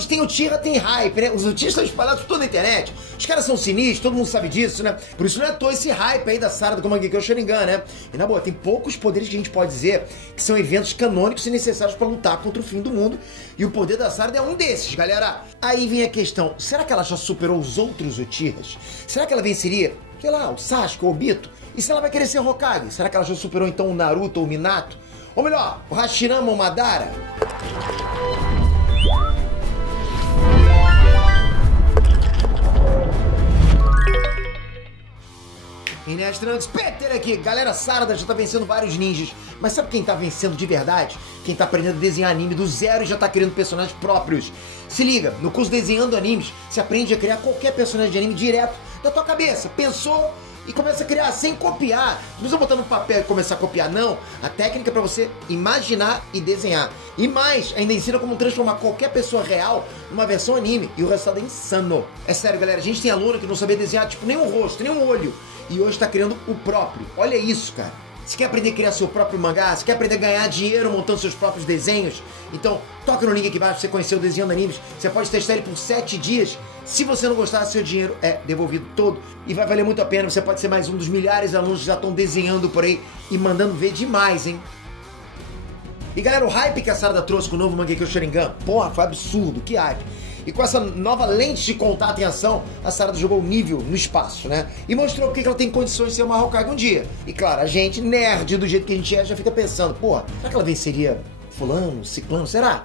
onde tem Uchiha tem hype, né? Os Uchihas estão espalhados por toda a internet. Os caras são sinistros, todo mundo sabe disso, né? Por isso não é à toa esse hype aí da Sarada com o Mangekyo Sharingan, né? E na boa, tem poucos poderes que a gente pode dizer que são eventos canônicos e necessários pra lutar contra o fim do mundo. E o poder da Sarada é um desses, galera. Aí vem a questão, será que ela já superou os outros Uchihas? Será que ela venceria, sei lá, o Sasuke ou o Obito? E se ela vai querer ser Hokage? Será que ela já superou então o Naruto ou o Minato? Ou melhor, o Hashirama ou o Madara? Inestrantes, Peter aqui. Galera, Sarada já tá vencendo vários ninjas. Mas sabe quem tá vencendo de verdade? Quem tá aprendendo a desenhar anime do zero e já tá criando personagens próprios. Se liga, no curso Desenhando Animes, você aprende a criar qualquer personagem de anime direto da tua cabeça. Pensou e começa a criar sem copiar. Não precisa botar no papel e começar a copiar, não. A técnica é pra você imaginar e desenhar. E mais, ainda ensina como transformar qualquer pessoa real numa versão anime. E o resultado é insano. É sério, galera, a gente tem aluno que não sabia desenhar, tipo, nem um rosto, nem um olho. E hoje tá criando o próprio. Olha isso, cara. Você quer aprender a criar seu próprio mangá? Você quer aprender a ganhar dinheiro montando seus próprios desenhos? Então, toca no link aqui embaixo pra você conhecer o Desenhando Animes. Você pode testar ele por 7 dias. Se você não gostar, seu dinheiro é devolvido todo. E vai valer muito a pena. Você pode ser mais um dos milhares de alunos que já estão desenhando por aí e mandando ver demais, hein? E galera, o hype que a Sarada trouxe com o novo Mangekyo Sharingan, porra, foi absurdo, que hype. E com essa nova lente de contato em ação, a Sarada jogou o nível no espaço, né? E mostrou porque ela tem condições de ser uma Hokage um dia. E claro, a gente, nerd do jeito que a gente é, já fica pensando, porra, será que ela venceria fulano, ciclano, será?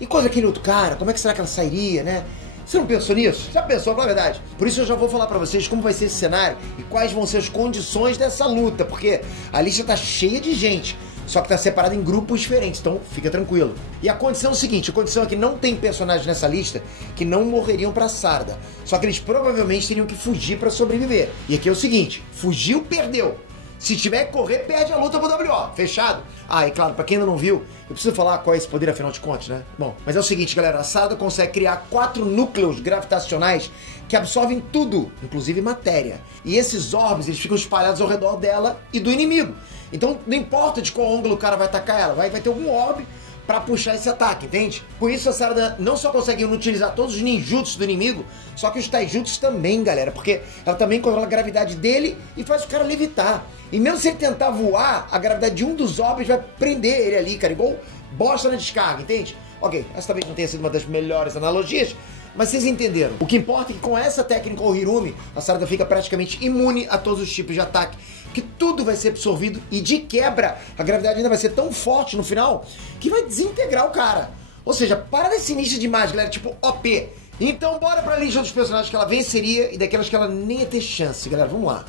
E coisa aquele outro cara, como é que será que ela sairia, né? Você não pensou nisso? Já pensou, na verdade? Por isso eu já vou falar pra vocês como vai ser esse cenário e quais vão ser as condições dessa luta, porque a lista tá cheia de gente. Só que tá separado em grupos diferentes, então fica tranquilo. E a condição é o seguinte, a condição é que não tem personagens nessa lista que não morreriam pra Sarada. Só que eles provavelmente teriam que fugir pra sobreviver. E aqui é o seguinte, fugiu, perdeu. Se tiver que correr, perde a luta pro WO. Fechado? Ah, e claro, pra quem ainda não viu, eu preciso falar qual é esse poder, afinal de contas, né? Bom, mas é o seguinte, galera, a Sarada consegue criar 4 núcleos gravitacionais que absorvem tudo, inclusive matéria. E esses orbes, eles ficam espalhados ao redor dela e do inimigo. Então, não importa de qual ângulo o cara vai atacar ela, vai ter algum orbe pra puxar esse ataque, entende? Com isso, a Sarada não só consegue inutilizar todos os ninjutsus do inimigo, só que os taijutsus também, galera, porque ela também controla a gravidade dele e faz o cara levitar. E mesmo se ele tentar voar, a gravidade de um dos orbes vai prender ele ali, cara, igual bosta na descarga, entende? Ok, essa talvez não tenha sido uma das melhores analogias, mas vocês entenderam. O que importa é que com essa técnica ou Hirumi, a Sarada fica praticamente imune a todos os tipos de ataque, que tudo vai ser absorvido e de quebra a gravidade ainda vai ser tão forte no final que vai desintegrar o cara. Ou seja, parada sinistra demais, galera, tipo OP. Então bora pra lista dos personagens que ela venceria e daquelas que ela nem ia ter chance, galera, vamos lá.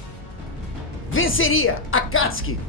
Venceria Akatsuki.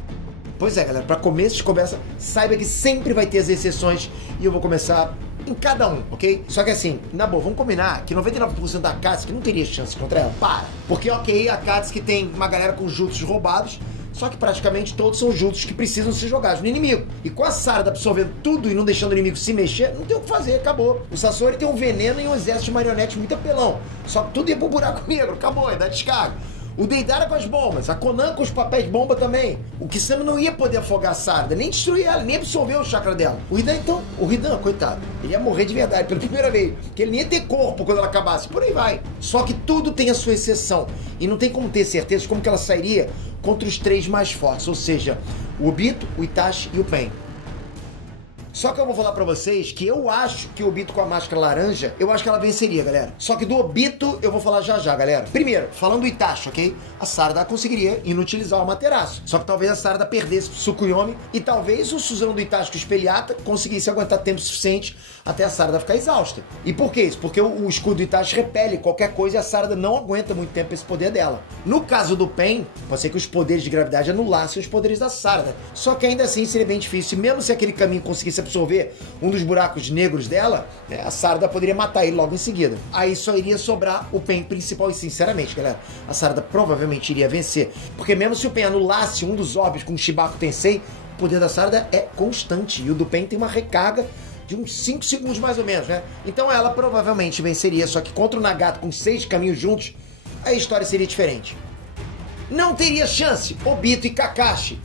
Pois é, galera, pra começo de conversa, saiba que sempre vai ter as exceções e eu vou começar em cada um, ok? Só que assim, na boa, vamos combinar que 99% da Akatsuki não teria chance contra ela. Para! Porque, ok, a Akatsuki tem uma galera com jutsus roubados, só que praticamente todos são jutsus que precisam ser jogados no inimigo. E com a Sarada absorvendo tudo e não deixando o inimigo se mexer, não tem o que fazer, acabou. O Sasori tem um veneno e um exército de marionetes muito apelão. Só que tudo ia pro buraco negro, acabou, ia dar descarga. O Deidara com as bombas, a Konan com os papéis de bomba também. O Kisame não ia poder afogar a Sarada, nem destruir ela, nem absorver o chakra dela. O Hidan, então, coitado, ele ia morrer de verdade pela primeira vez, porque ele nem ia ter corpo quando ela acabasse, por aí vai. Só que tudo tem a sua exceção, e não tem como ter certeza de como que ela sairia contra os 3 mais fortes, ou seja, o Obito, o Itachi e o Pain. Só que eu vou falar pra vocês que eu acho que o Obito com a máscara laranja, eu acho que ela venceria, galera. Só que do Obito eu vou falar já já, galera. Primeiro, falando do Itachi, ok? A Sarada conseguiria inutilizar o Amaterasu. Só que talvez a Sarada perdesse pro Tsukuyomi e talvez o Suzano do Itachi com o Espelhata conseguisse aguentar tempo suficiente até a Sarada ficar exausta. E por que isso? Porque o escudo do Itachi repele qualquer coisa e a Sarada não aguenta muito tempo esse poder dela. No caso do Pain, pode ser que os poderes de gravidade anulassem os poderes da Sarada. Só que ainda assim seria bem difícil. E mesmo se aquele caminho conseguisse absorver um dos buracos negros dela, a Sarada poderia matar ele logo em seguida. Aí só iria sobrar o Pain principal. E sinceramente, galera, a Sarada provavelmente iria vencer. Porque mesmo se o Pain anulasse um dos orbes com o Shibaku Tensei, o poder da Sarada é constante. E o do Pain tem uma recarga de uns 5 segundos mais ou menos, né? Então ela provavelmente venceria, só que contra o Nagato com 6 caminhos juntos, a história seria diferente. Não teria chance, Obito e Kakashi.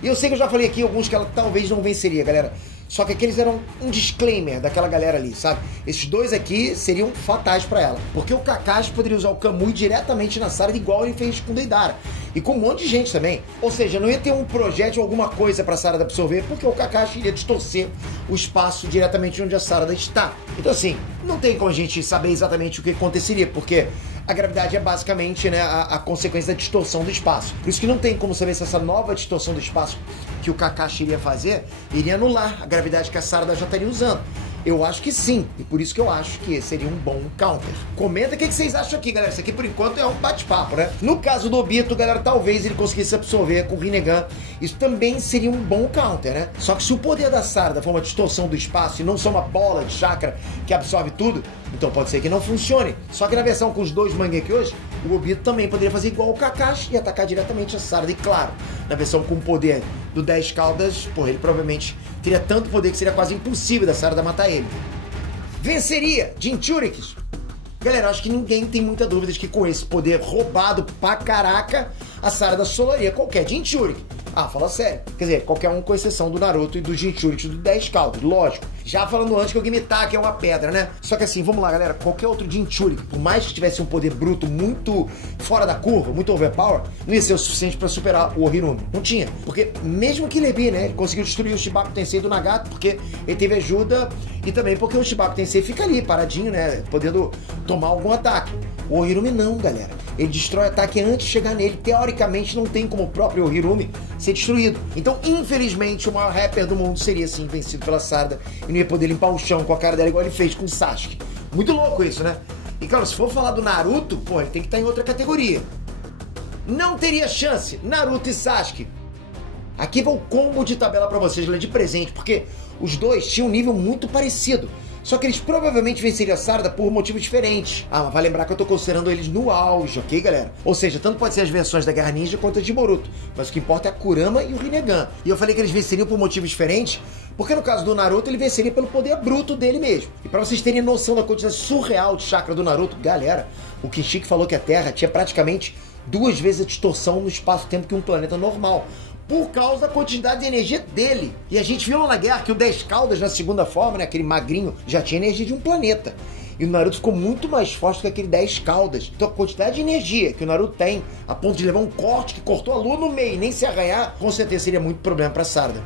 E eu sei que eu já falei aqui alguns que ela talvez não venceria, galera. Só que aqueles eram um disclaimer daquela galera ali, sabe? Esses dois aqui seriam fatais pra ela. Porque o Kakashi poderia usar o Kamui diretamente na Sarada, igual ele fez com o Deidara. E com um monte de gente também. Ou seja, não ia ter um projétil ou alguma coisa pra Sarada absorver, porque o Kakashi iria distorcer o espaço diretamente onde a Sarada está. Então assim, não tem como a gente saber exatamente o que aconteceria, porque a gravidade é basicamente, né, a consequência da distorção do espaço. Por isso que não tem como saber se essa nova distorção do espaço que o Kakashi iria fazer iria anular a gravidade que a Sarada já estaria usando. Eu acho que sim, e por isso que eu acho que esse seria um bom counter. Comenta o que vocês acham aqui, galera. Isso aqui, por enquanto, é um bate-papo, né? No caso do Obito, galera, talvez ele conseguisse absorver com o Rinnegan. Isso também seria um bom counter, né? Só que se o poder da Sarada for uma distorção do espaço e não só uma bola de chakra que absorve tudo, então pode ser que não funcione. Só que na versão com os dois Mangekyo hoje, o Obito também poderia fazer igual o Kakashi e atacar diretamente a Sarada. E claro, na versão com o poder do 10 caudas, porra, ele provavelmente teria tanto poder que seria quase impossível da Sarada matar ele. Venceria Jinchurikis? Galera, acho que ninguém tem muita dúvida de que com esse poder roubado pra caraca, a Sarada solaria qualquer Jinchuriki. Ah, fala sério. Quer dizer, qualquer um com exceção do Naruto e do Jinchuriki do 10 caudas, lógico. Já falando antes que o Gimitake é uma pedra, né? Só que assim, vamos lá, galera. Qualquer outro Jinchuriki, por mais que tivesse um poder bruto muito fora da curva, muito overpower, não ia ser o suficiente pra superar o Ohirumi. Não tinha. Porque mesmo que Lebi, né, ele conseguiu destruir o Shibaku Tensei do Nagato, porque ele teve ajuda e também porque o Shibaku Tensei fica ali, paradinho, né, podendo tomar algum ataque. O Ohirumi não, galera. Ele destrói o ataque antes de chegar nele. Teoricamente, não tem como o próprio Ohirumi ser destruído. Então, infelizmente, o maior rapper do mundo seria, sim, vencido pela Sarada e não ia poder limpar o chão com a cara dela igual ele fez com o Sasuke. Muito louco isso, né? E, claro, se for falar do Naruto, pô, ele tem que estar em outra categoria. Não teria chance, Naruto e Sasuke. Aqui vai o combo de tabela pra vocês, de presente, porque os dois tinham um nível muito parecido. Só que eles provavelmente venceriam a Sarada por motivos diferentes. Ah, mas vai lembrar que eu tô considerando eles no auge, ok, galera? Ou seja, tanto pode ser as versões da Guerra Ninja quanto a de Boruto. Mas o que importa é a Kurama e o Rinnegan. E eu falei que eles venceriam por motivos diferentes, porque no caso do Naruto, ele venceria pelo poder bruto dele mesmo. E pra vocês terem noção da quantidade surreal de chakra do Naruto, galera, o Kinshiki falou que a Terra tinha praticamente 2 vezes a distorção no espaço-tempo que um planeta normal, por causa da quantidade de energia dele. E a gente viu lá na guerra que o 10 caudas, na segunda forma, né, aquele magrinho, já tinha energia de um planeta. E o Naruto ficou muito mais forte que aquele 10 caudas. Então a quantidade de energia que o Naruto tem, a ponto de levar um corte que cortou a lua no meio e nem se arranhar, com certeza seria muito problema pra Sarada.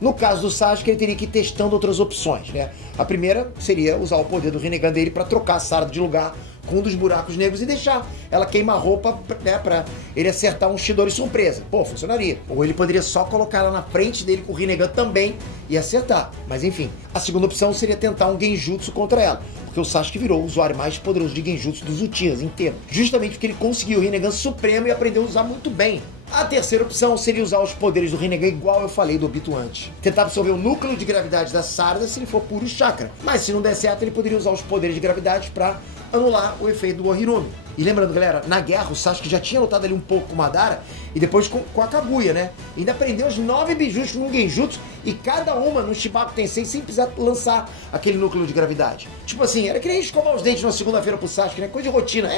No caso do Sasuke, ele teria que ir testando outras opções, né? A primeira seria usar o poder do Rinnegan dele para trocar a Sarada de lugar com um dos buracos negros e deixar ela queimar a roupa, né, pra ele acertar um Chidori surpresa. Pô, funcionaria. Ou ele poderia só colocar ela na frente dele com o Rinnegan também e acertar. Mas enfim, a segunda opção seria tentar um Genjutsu contra ela, porque o Sasuke virou o usuário mais poderoso de Genjutsu dos Uchihas inteiro, justamente porque ele conseguiu o Rinnegan Supremo e aprendeu a usar muito bem. A terceira opção seria usar os poderes do Rinnegan igual eu falei do Obito antes. Tentar absorver o núcleo de gravidade da Sarada se ele for puro chakra. Mas se não der certo, ele poderia usar os poderes de gravidade para anular o efeito do Ohirumi. E lembrando, galera, na guerra o Sasuke já tinha lutado ali um pouco com o Madara e depois com a Kaguya, né? E ainda aprendeu os 9 bijus num Genjutsu e cada uma no Shibaku Tensei sem precisar lançar aquele núcleo de gravidade. Tipo assim, era que nem escovar os dentes na segunda-feira pro Sasuke, né? Coisa de rotina,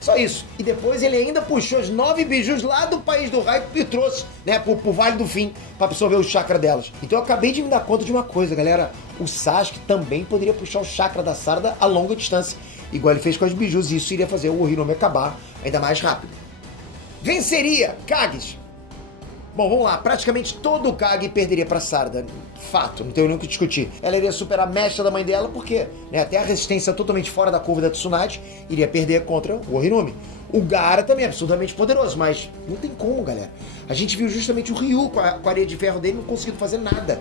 só isso. E depois ele ainda puxou os 9 bijus lá do País do Raio e trouxe, né, pro Vale do Fim pra absorver o chakra delas. Então eu acabei de me dar conta de uma coisa, galera. O Sasuke também poderia puxar o chakra da Sarada a longa distância, igual ele fez com as bijus, e isso iria fazer o Ohirumi acabar ainda mais rápido. Venceria Kages? Bom, vamos lá. Praticamente todo o Kage perderia pra Sarada. Fato, não tenho nem o que discutir. Ela iria superar a mecha da mãe dela porque, né, até a resistência totalmente fora da curva da Tsunade iria perder contra o Ohirumi. O Gaara também é absurdamente poderoso, mas não tem como, galera. A gente viu justamente o Ryu com a areia de ferro dele não conseguindo fazer nada.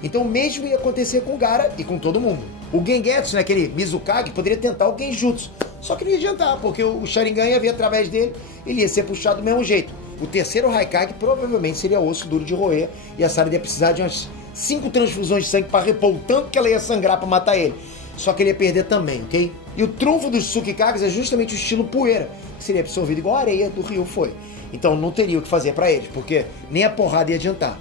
Então o mesmo ia acontecer com o Gaara e com todo mundo. O Gengetsu, né, aquele Mizukage, poderia tentar o Genjutsu. Só que não ia adiantar, porque o Sharingan ia vir através dele, ele ia ser puxado do mesmo jeito. O terceiro Raikage provavelmente seria osso duro de roer e a Sarada ia precisar de umas 5 transfusões de sangue para repor o tanto que ela ia sangrar para matar ele. Só que ele ia perder também, ok? E o trunfo dos Tsukikages é justamente o estilo poeira, que seria absorvido igual a areia do Ryu foi. Então não teria o que fazer para eles, porque nem a porrada ia adiantar.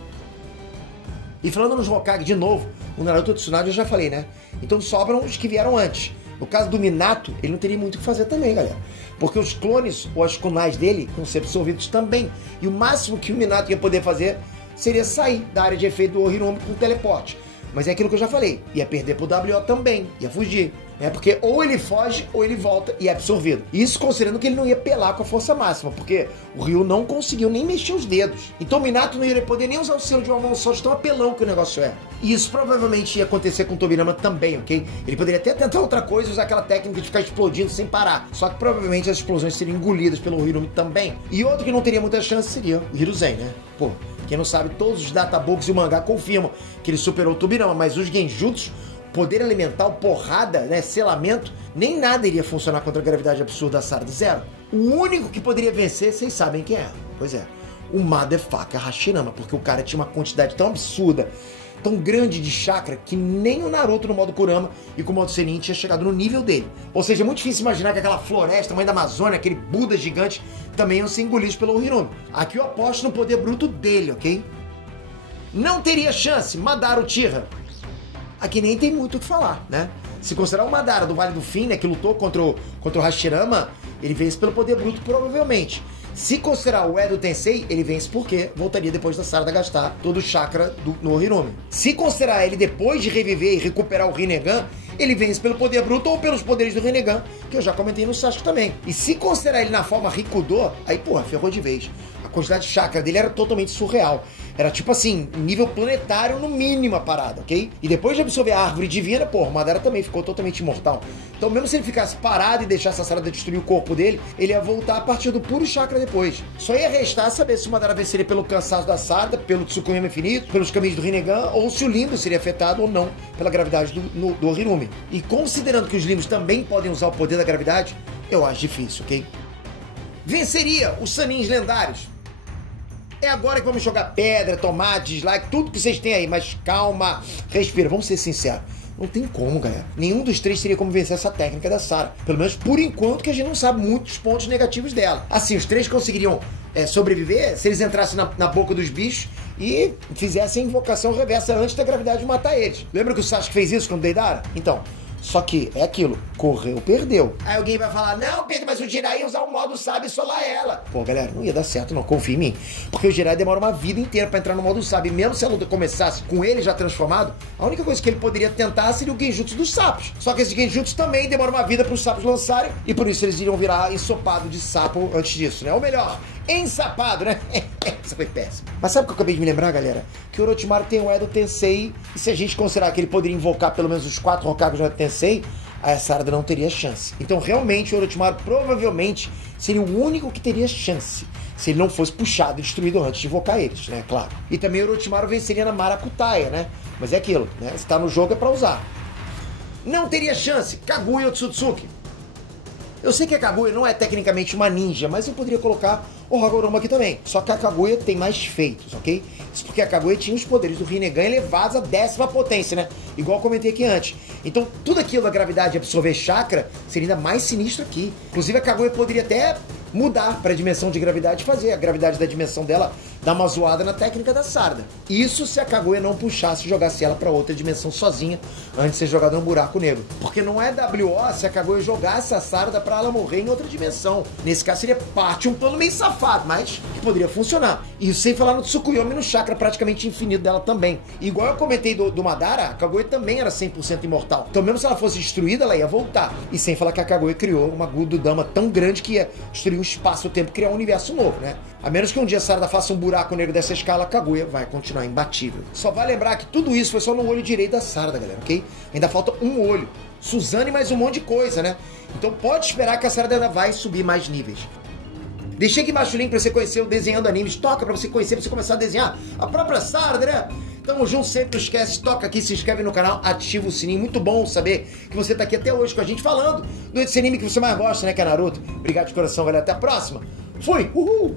E falando nos Hokage de novo, o Naruto e o Tsunade eu já falei, né? Então sobram os que vieram antes. No caso do Minato, ele não teria muito o que fazer também, galera. Porque os clones ou as kunais dele iam ser absorvidos também. E o máximo que o Minato ia poder fazer seria sair da área de efeito do Hiromi com teleporte. Mas é aquilo que eu já falei, ia perder pro WO também, ia fugir. Porque ou ele foge ou ele volta e é absorvido. Isso considerando que ele não ia pelar com a força máxima, porque o Ryu não conseguiu nem mexer os dedos. Então o Minato não ia poder nem usar o selo de uma mão só, de tão apelão que o negócio é. E isso provavelmente ia acontecer com o Tobirama também, ok? Ele poderia até tentar outra coisa, usar aquela técnica de ficar explodindo sem parar. Só que provavelmente as explosões seriam engolidas pelo Hiromi também. E outro que não teria muita chance seria o Hiruzen, né? Pô, quem não sabe, todos os databooks e o mangá confirmam que ele superou o Tobirama, mas os genjutsu, poder elemental, porrada, né, selamento, nem nada iria funcionar contra a gravidade absurda da Sarada Zero. O único que poderia vencer, vocês sabem quem é. Pois é, o Motherfucker Hashirama, porque o cara tinha uma quantidade tão absurda, tão grande de chakra, que nem o Naruto no modo Kurama e com o modo Senin tinha chegado no nível dele. Ou seja, é muito difícil imaginar que aquela floresta, tamanho da Amazônia, aquele Buda gigante, também iam ser engolidos pelo Hiromi. Aqui eu aposto no poder bruto dele, ok? Não teria chance, Madara Uchiha. Aqui nem tem muito o que falar, né? Se considerar o Madara do Vale do Fim, né, que lutou contra o Hashirama, ele vence pelo poder bruto, provavelmente. Se considerar o Edo Tensei, ele vence porque voltaria depois da Sarada gastar todo o chakra no Hiromi. Se considerar ele depois de reviver e recuperar o Rinnegan, ele vence pelo poder bruto ou pelos poderes do Rinnegan, que eu já comentei no Sasuke também. E se considerar ele na forma Rikudo, aí, porra, ferrou de vez. A quantidade de chakra dele era totalmente surreal. Era tipo assim, nível planetário no mínimo a parada, ok? E depois de absorver a árvore divina, porra, o Madara também ficou totalmente imortal. Então mesmo se ele ficasse parado e deixasse a Sarada destruir o corpo dele, ele ia voltar a partir do puro chakra depois. Só ia restar saber se o Madara venceria pelo cansaço da Sarada, pelo Tsukuyomi infinito, pelos caminhos do Rinnegan, ou se o Limbo seria afetado ou não pela gravidade do Hiromi. E considerando que os Limbos também podem usar o poder da gravidade, eu acho difícil, ok? Venceria os Sanins lendários. É agora que vamos jogar pedra, tomate, dislike, tudo que vocês têm aí, mas calma, respira, vamos ser sinceros. Não tem como, galera. Nenhum dos três teria como vencer essa técnica da Sarah. Pelo menos por enquanto, que a gente não sabe muitos pontos negativos dela. Assim, os três conseguiriam sobreviver se eles entrassem na boca dos bichos e fizessem invocação reversa antes da gravidade matar eles. Lembra que o Sasuke fez isso com o Deidara? Então, só que é aquilo, correu, perdeu. Aí alguém vai falar, não, Pedro, mas o Jiraiya ia usar o modo Sabe solar ela. Pô, galera, não ia dar certo não, confia em mim. Porque o Jiraiya demora uma vida inteira pra entrar no modo Sabe. Mesmo se a luta começasse com ele já transformado, a única coisa que ele poderia tentar seria o genjutsu dos sapos. Só que esse genjutsu também demora uma vida pros sapos lançarem, e por isso eles iriam virar ensopado de sapo antes disso, né? Ou melhor, ensapado, né? Isso foi péssimo. Mas sabe o que eu acabei de me lembrar, galera? Que o Orochimaru tem o Edo Tensei, e se a gente considerar que ele poderia invocar pelo menos os 4 Hokages do Edo Tensei, a Sarada não teria chance. Então realmente o Orochimaru provavelmente seria o único que teria chance, se ele não fosse puxado e destruído antes de invocar eles, né? Claro. E também o Orochimaru venceria na Maracutaia, né? Mas é aquilo, né? Se tá no jogo é pra usar. Não teria chance, Kaguya Otsutsuki. Eu sei que a Kaguya não é tecnicamente uma ninja, mas eu poderia colocar o Hagoromo aqui também. Só que a Kaguya tem mais feitos, ok? Isso porque a Kaguya tinha os poderes do Rinnegan elevados à 10ª potência, né? Igual eu comentei aqui antes. Então, tudo aquilo da gravidade absorver chakra seria ainda mais sinistro aqui. Inclusive, a Kaguya poderia até mudar para a dimensão de gravidade e fazer a gravidade da dimensão dela dar uma zoada na técnica da Sarada. Isso se a Kaguya não puxasse e jogasse ela para outra dimensão sozinha antes de ser jogada num buraco negro. Porque não é WO se a Kaguya jogasse a Sarada para ela morrer em outra dimensão. Nesse caso seria parte um plano meio safado, mas que poderia funcionar. E sem falar no Tsukuyomi, no chakra praticamente infinito dela também. Igual eu comentei do Madara, a Kaguya também era 100% imortal. Então mesmo se ela fosse destruída, ela ia voltar. E sem falar que a Kaguya criou uma Gududama tão grande que ia destruir o espaço-tempo, criar um universo novo, né? A menos que um dia a Sarada faça um buraco negro dessa escala, a Kaguya vai continuar imbatível. Só vai lembrar que tudo isso foi só no olho direito da Sarada, galera, ok? Ainda falta um olho. Suzane mais um monte de coisa, né? Então pode esperar que a Sarada ainda vai subir mais níveis. Deixei aqui embaixo o link pra você conhecer o Desenhando Animes. Toca pra você conhecer, pra você começar a desenhar a própria Sarada, né? Tamo junto, sempre não esquece, toca aqui, se inscreve no canal, ativa o sininho. Muito bom saber que você tá aqui até hoje com a gente falando desse anime que você mais gosta, né? Que é Naruto. Obrigado de coração, galera. Até a próxima. Fui! Uhul!